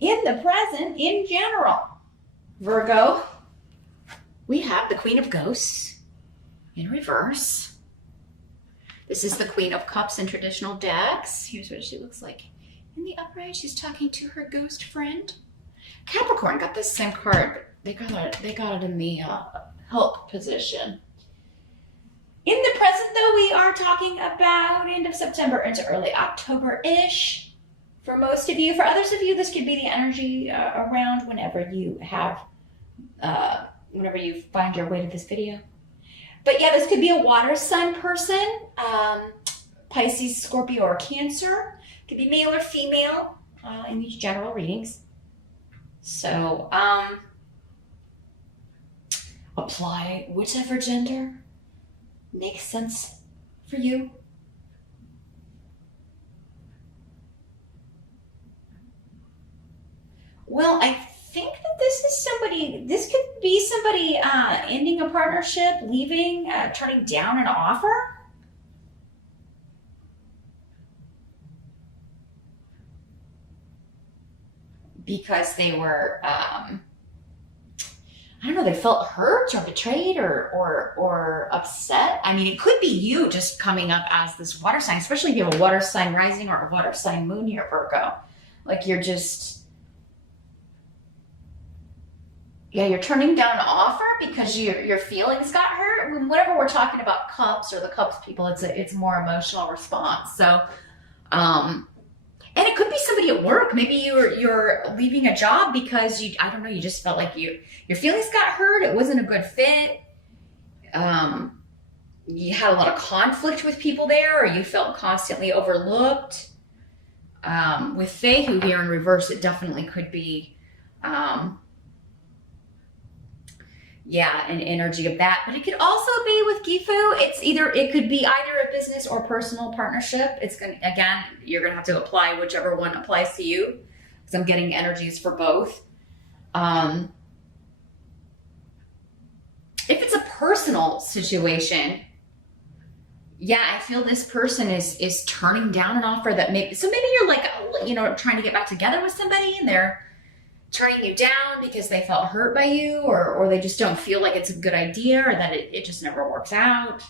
in the present in general. Virgo, we have the Queen of Ghosts in reverse. This is the Queen of Cups in traditional decks. Here's what she looks like. In the upright, she's talking to her ghost friend. Capricorn got this same card, but they got it in the help position. In the present, though, we are talking about end of September into early October-ish. For most of you, for others of you, this could be the energy around whenever you have, whenever you find your way to this video. But yeah, this could be a water sign person, Pisces, Scorpio, or Cancer. Could be male or female in these general readings. So apply whichever gender makes sense for you. Well, I think that this could be somebody ending a partnership, leaving, turning down an offer. Because they were, I don't know, they felt hurt or betrayed or upset. I mean, it could be you just coming up as this water sign, especially if you have a water sign rising or a water sign moon here, Virgo. Like you're just, yeah, you're turning down an offer because your feelings got hurt. Whenever we're talking about cups or the cups people, it's a more emotional response. So, and it could be somebody at work. Maybe you're leaving a job because I don't know, you just felt like your feelings got hurt. It wasn't a good fit. You had a lot of conflict with people there, or you felt constantly overlooked. With Fehu here in reverse, it definitely could be, yeah, an energy of that. But it could also be with Gifu. It could be either a business or personal partnership. Again, you're gonna have to apply whichever one applies to you, because I'm getting energies for both. If it's a personal situation, yeah, I feel this person is turning down an offer that maybe you're like, trying to get back together with somebody and they're turning you down because they felt hurt by you, or they just don't feel like it's a good idea, or that it just never works out.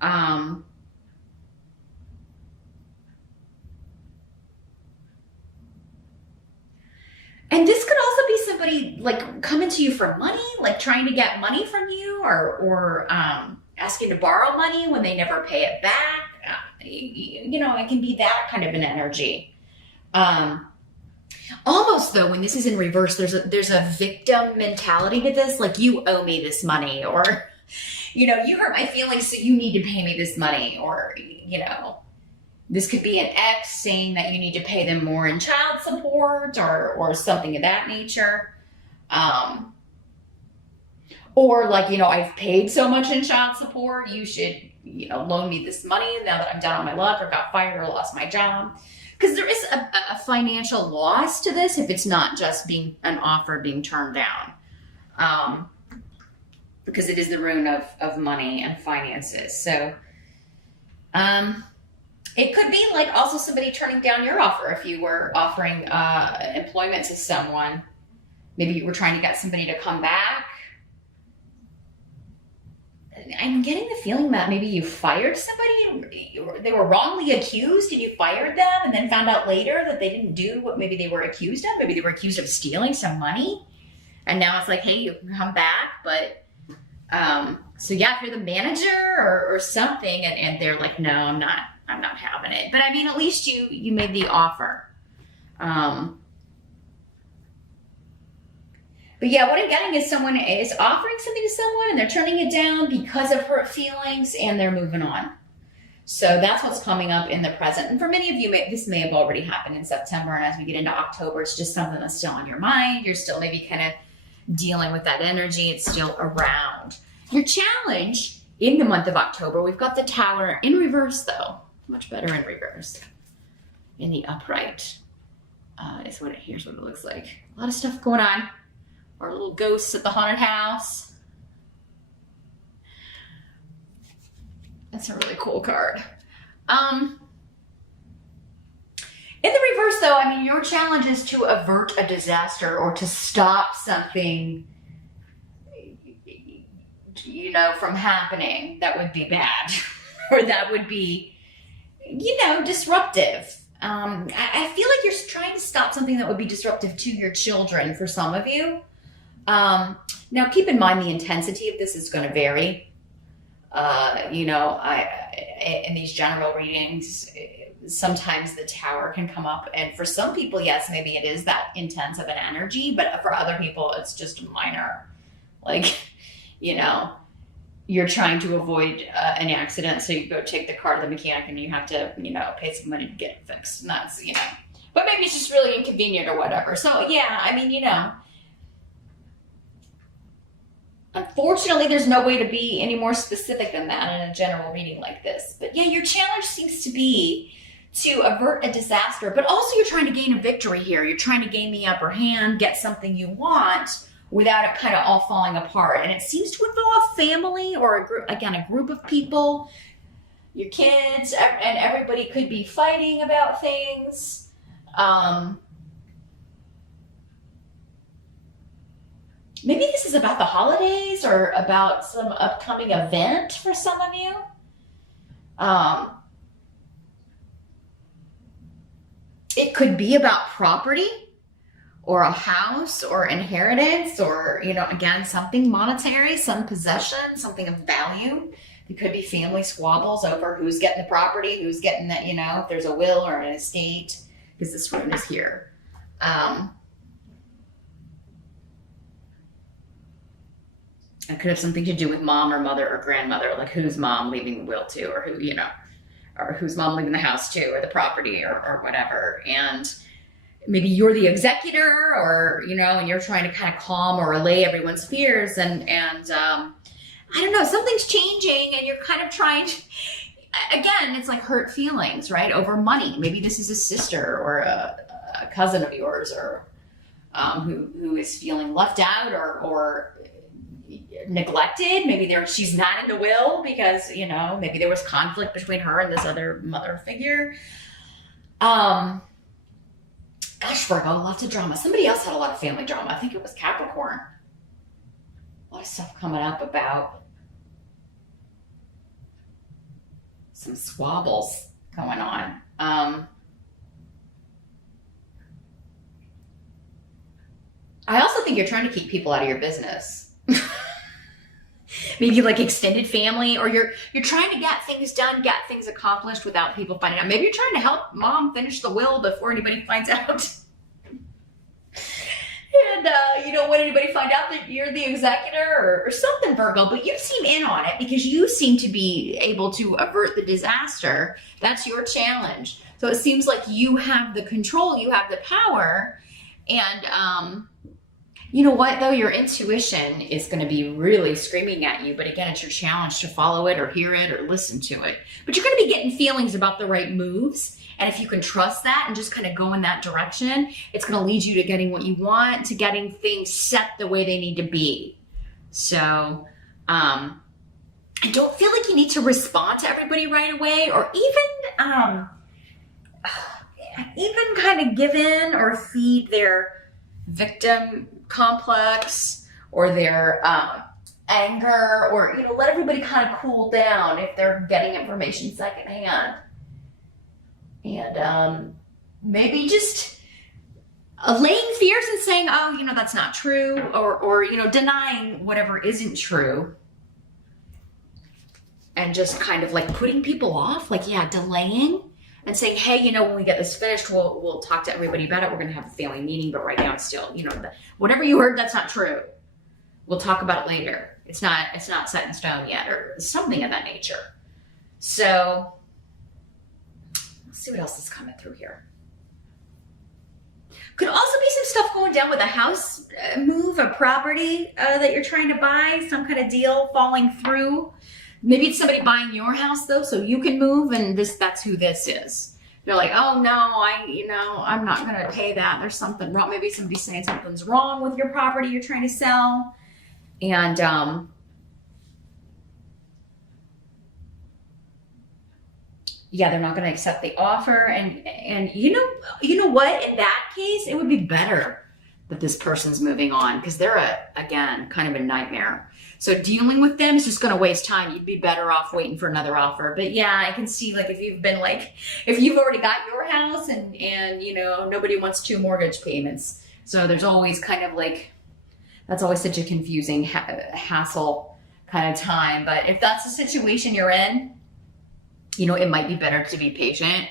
And this could also be somebody like coming to you for money, like trying to get money from you, or asking to borrow money when they never pay it back. It can be that kind of an energy. Almost though, when this is in reverse, there's a victim mentality to this, like you owe me this money, or you hurt my feelings, so you need to pay me this money, or this could be an ex saying that you need to pay them more in child support, or something of that nature, or like I've paid so much in child support, you should loan me this money now that I'm down on my luck, or got fired, or lost my job. Because there is a financial loss to this if it's not just being an offer being turned down. Because it is the rune of money and finances. So it could be like also somebody turning down your offer if you were offering employment to someone. Maybe you were trying to get somebody to come back. I'm getting the feeling that maybe you fired somebody, they were wrongly accused and you fired them, and then found out later that they didn't do what maybe they were accused of. Maybe they were accused of stealing some money, and now it's like, hey, you can come back. But so yeah, if you're the manager or something, and they're like, no, I'm not having it. But I mean, at least you made the offer. But yeah, what I'm getting is someone is offering something to someone and they're turning it down because of hurt feelings, and they're moving on. So that's what's coming up in the present. And for many of you, this may have already happened in September. And as we get into October, it's just something that's still on your mind. You're still maybe kind of dealing with that energy. It's still around. Your challenge in the month of October, we've got the Tower in reverse, though. Much better in reverse. In the upright, here's what it looks like. A lot of stuff going on. Our little ghosts at the haunted house. That's a really cool card. In the reverse, though, I mean, your challenge is to avert a disaster or to stop something, you know, from happening that would be bad or that would be, you know, disruptive. I feel like you're trying to stop something that would be disruptive to your children for some of you. Now, keep in mind the intensity of this is going to vary. You know, in these general readings, sometimes the tower can come up, and for some people, yes, maybe it is that intense of an energy, but for other people, it's just minor. Like, you know, you're trying to avoid an accident, so you go take the car to the mechanic and you have to, you know, pay some money to get it fixed. And that's, you know, but maybe it's just really inconvenient or whatever. So yeah, I mean, you know, unfortunately, there's no way to be any more specific than that in a general reading like this. But yeah, your challenge seems to be to avert a disaster, but also you're trying to gain a victory here. You're trying to gain the upper hand, get something you want without it kind of all falling apart. And it seems to involve family or a group, again, a group of people, your kids, and everybody could be fighting about things. Maybe this is about the holidays or about some upcoming event for some of you. It could be about property or a house or inheritance or, you know, again, something monetary, some possession, something of value. It could be family squabbles over who's getting the property, who's getting that, you know, if there's a will or an estate, because this rune is here. It could have something to do with mom or mother or grandmother, like who's mom leaving the will to, or who, you know, or who's mom leaving the house to, or the property or whatever. And maybe you're the executor, or, you know, and you're trying to kind of calm or allay everyone's fears. And I don't know, something's changing and you're kind of trying to, again, it's like hurt feelings, right? Over money. Maybe this is a sister or a cousin of yours, or who is feeling left out or neglected. Maybe she's not in the will because, you know, maybe there was conflict between her and this other mother figure. Gosh, Virgo, lots of drama. Somebody else had a lot of family drama. I think it was Capricorn. A lot of stuff coming up about some squabbles going on. I also think you're trying to keep people out of your business. Maybe like extended family, or you're trying to get things done, get things accomplished without people finding out. Maybe you're trying to help mom finish the will before anybody finds out. And you don't want anybody to find out that you're the executor or something, Virgo, but you seem in on it because you seem to be able to avert the disaster. That's your challenge. So it seems like you have the control, you have the power, and you know what, though? Your intuition is going to be really screaming at you. But again, it's your challenge to follow it or hear it or listen to it. But you're going to be getting feelings about the right moves. And if you can trust that and just kind of go in that direction, it's going to lead you to getting what you want, to getting things set the way they need to be. So I don't feel like you need to respond to everybody right away, or even kind of give in or feed their victim complex or their anger, or, you know, let everybody kind of cool down if they're getting information secondhand. And maybe just allaying fears and saying, oh, you know, that's not true, or you know, denying whatever isn't true, and just kind of like putting people off, like, yeah, delaying. And saying, hey, you know, when we get this finished, we'll talk to everybody about it. We're going to have a family meeting, but right now it's still, you know, whatever you heard, that's not true. We'll talk about it later. It's not set in stone yet, or something of that nature. So let's see what else is coming through here. Could also be some stuff going down with a house move, a property that you're trying to buy, some kind of deal falling through. Maybe it's somebody buying your house, though, so you can move, and that's who this is. They're like, oh, no, I'm not going to pay that. There's something wrong. Maybe somebody's saying something's wrong with your property you're trying to sell. And yeah, they're not going to accept the offer. And you know what? In that case, it would be better that this person's moving on, because they're again, kind of a nightmare. So dealing with them is just going to waste time. You'd be better off waiting for another offer. But yeah, I can see, like, if you've already got your house and nobody wants 2 mortgage payments. So there's always kind of like, that's always such a confusing hassle kind of time. But if that's the situation you're in, it might be better to be patient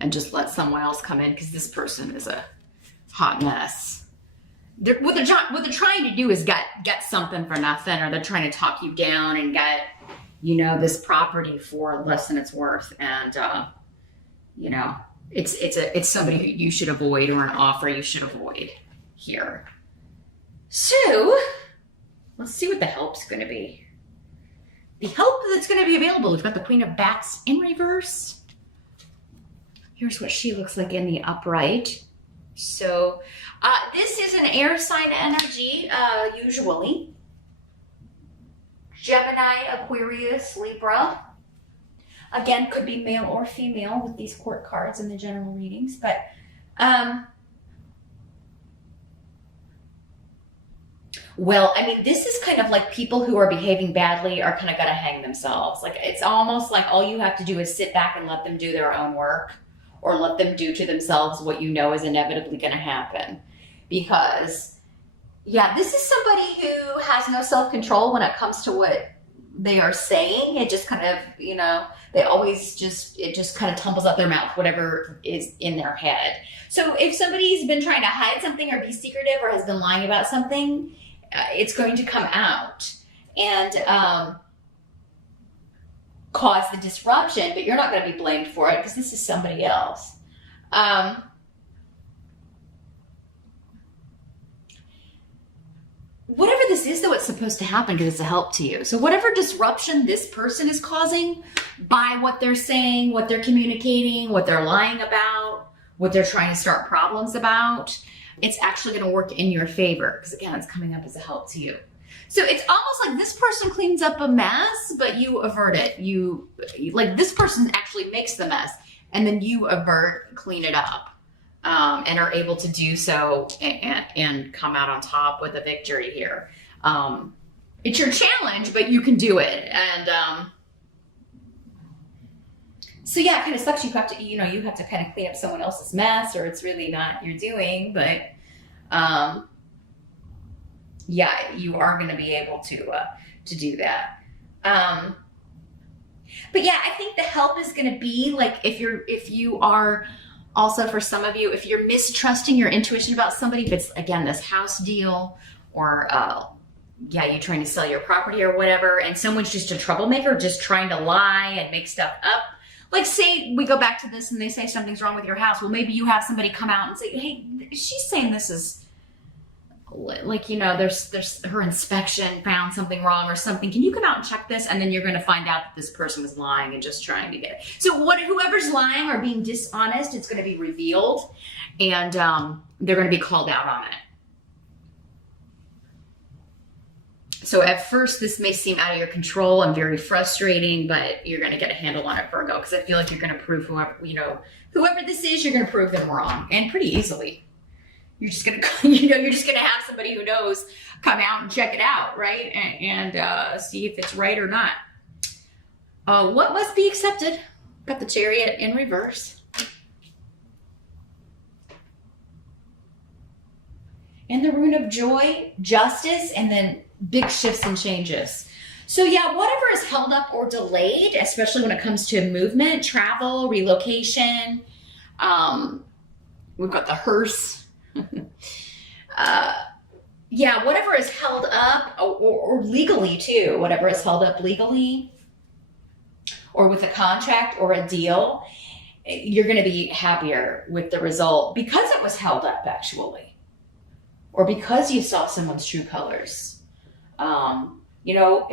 and just let someone else come in, because this person is a hot mess. What they're trying to do is get something for nothing, or they're trying to talk you down and get, this property for less than it's worth. And, it's somebody who you should avoid, or an offer you should avoid here. So let's see what the help's going to be. The help that's going to be available, we've got the Queen of Bats in reverse. Here's what she looks like in the upright. So this is an air sign energy, usually. Gemini, Aquarius, Libra. Again, could be male or female with these court cards in the general readings. But this is kind of like people who are behaving badly are kind of going to hang themselves. Like, it's almost like all you have to do is sit back and let them do their own work, or let them do to themselves what you know is inevitably going to happen. Because, yeah, this is somebody who has no self-control when it comes to what they are saying. It just kind of, it just kind of tumbles out their mouth, whatever is in their head. So if somebody's been trying to hide something or be secretive or has been lying about something, it's going to come out and cause the disruption, but you're not going to be blamed for it, because this is somebody else. Whatever this is, though, it's supposed to happen because it's a help to you. So whatever disruption this person is causing by what they're saying, what they're communicating, what they're lying about, what they're trying to start problems about, it's actually going to work in your favor, because, again, it's coming up as a help to you. So it's almost like this person cleans up a mess, but you avert it. This person actually makes the mess, and then you clean it up, and are able to do so and come out on top with a victory here. It's your challenge, but you can do it. And so yeah, it kind of sucks. You have to kind of clean up someone else's mess, or it's really not your doing, but yeah, you are going to be able to do that. But yeah, I think the help is going to be like, if you are also, for some of you, if you're mistrusting your intuition about somebody, if it's, again, this house deal, or you're trying to sell your property or whatever, and someone's just a troublemaker, just trying to lie and make stuff up. Like, say we go back to this and they say something's wrong with your house. Well, maybe you have somebody come out and say, hey, she's saying this is, like, there's her inspection found something wrong or something. Can you come out and check this? And then you're going to find out that this person was lying and just trying to get it. So whoever's lying or being dishonest, it's going to be revealed, and they're going to be called out on it. So at first, this may seem out of your control and very frustrating, but you're going to get a handle on it, Virgo, because I feel like you're going to prove whoever this is, you're going to prove them wrong, and pretty easily. You're just going to have somebody who knows come out and check it out, right? And see if it's right or not. What must be accepted? Got the Chariot in reverse. And the Rune of Joy, Justice, and then big shifts and changes. So yeah, whatever is held up or delayed, especially when it comes to movement, travel, relocation. We've got the hearse. Whatever is held up, or legally too, whatever is held up legally, or with a contract or a deal, you're going to be happier with the result because it was held up, actually, or because you saw someone's true colors.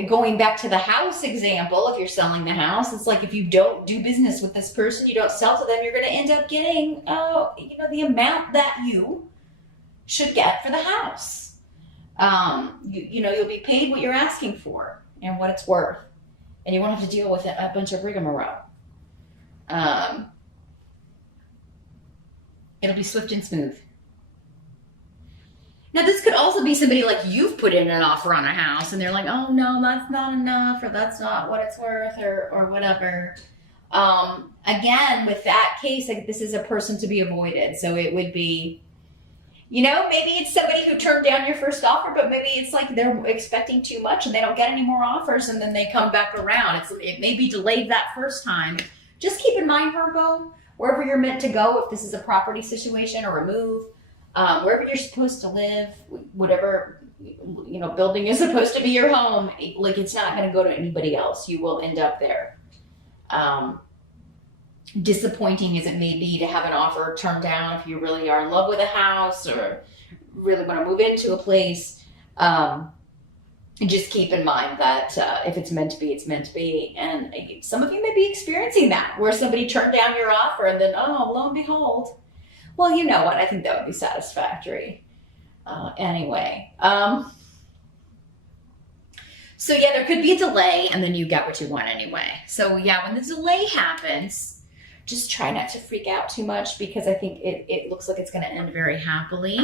Going back to the house example, if you're selling the house, it's like, if you don't do business with this person, you don't sell to them, you're going to end up getting, the amount that you should get for the house. You'll be paid what you're asking for and what it's worth, and you won't have to deal with a bunch of rigmarole. It'll be swift and smooth. Now, this could also be somebody like you've put in an offer on a house and they're like, oh no, that's not enough, or that's not what it's worth, or whatever. Again, with that case, like, this is a person to be avoided. So it would be, maybe it's somebody who turned down your first offer, but maybe it's like they're expecting too much and they don't get any more offers and then they come back around. It may be delayed that first time. Just keep in mind, Virgo, wherever you're meant to go, if this is a property situation or a move, wherever you're supposed to live, whatever, building is supposed to be your home, like, it's not going to go to anybody else. You will end up there. Disappointing as it may be to have an offer turned down if you really are in love with a house or really want to move into a place. Just keep in mind that if it's meant to be, it's meant to be. And some of you may be experiencing that, where somebody turned down your offer and then, oh, lo and behold. Well, you know what? I think that would be satisfactory. Anyway. So yeah, there could be a delay and then you get what you want anyway. So yeah, when the delay happens, just try not to freak out too much, because I think it looks like it's going to end very happily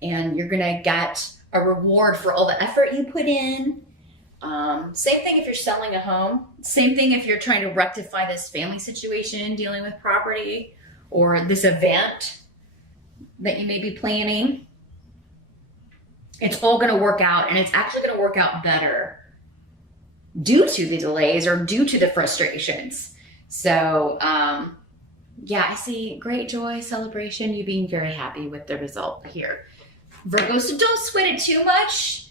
and you're going to get a reward for all the effort you put in. Same thing if you're selling a home. Same thing if you're trying to rectify this family situation, dealing with property, or this event that you may be planning. It's all going to work out, and it's actually going to work out better due to the delays or due to the frustrations. So, yeah, I see great joy, celebration, you being very happy with the result here. Virgo, so don't sweat it too much.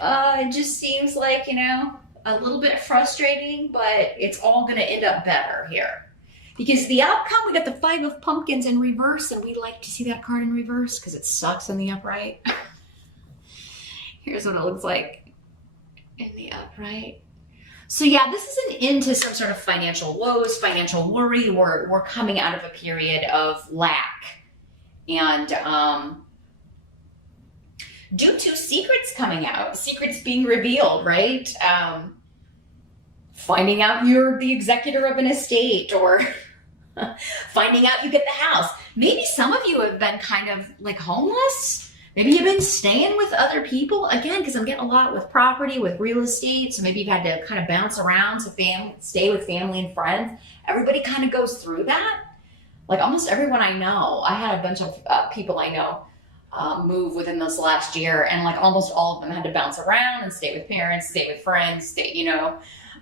It just seems like, a little bit frustrating, but it's all going to end up better here. Because the outcome, we got the 5 of Pumpkins in reverse, and we like to see that card in reverse because it sucks in the upright. Here's what it looks like in the upright. So yeah, this is an end to some sort of financial woes, financial worry. We're coming out of a period of lack. And due to secrets coming out, secrets being revealed, right? Finding out you're the executor of an estate, or finding out you get the house. Maybe some of you have been kind of like homeless. Maybe you've been staying with other people. Again, because I'm getting a lot with property, with real estate. So maybe you've had to kind of bounce around to stay with family and friends. Everybody kind of goes through that. Like almost everyone I know. I had a bunch of people I know move within this last year, and like almost all of them had to bounce around and stay with parents, stay with friends,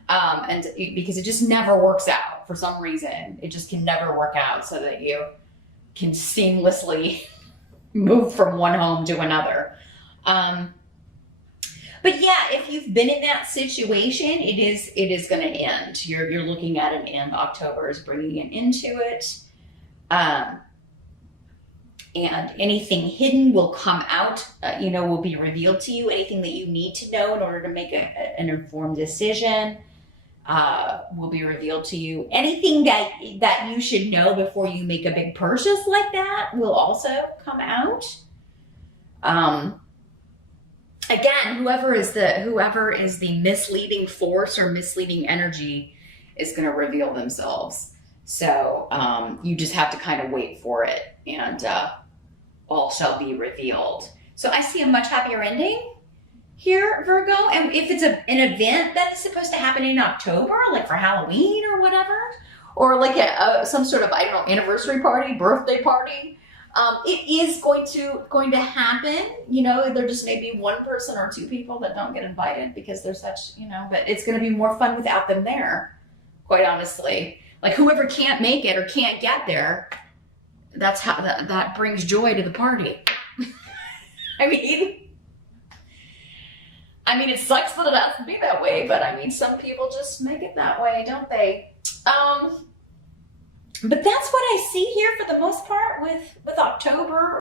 and because it just never works out for some reason. It just can never work out so that you can seamlessly move from one home to another. But yeah, if you've been in that situation, it is going to end. You're looking at an end. October is bringing an end to it. And anything hidden will come out, will be revealed to you. Anything that you need to know in order to make an informed decision will be revealed to you. Anything that you should know before you make a big purchase like that will also come out. Again, whoever is the misleading force or misleading energy is going to reveal themselves. So you just have to kind of wait for it, and all shall be revealed. So I see a much happier ending here, Virgo. And if it's an event that is supposed to happen in October, like for Halloween or whatever, or like some sort of, anniversary party, birthday party, it is going to happen. There just may be one person or two people that don't get invited because they're such, but it's going to be more fun without them there, quite honestly. Like whoever can't make it or can't get there, that's how that brings joy to the party. I mean, it sucks that it has to be that way, but some people just make it that way, don't they? But that's what I see here for the most part with October.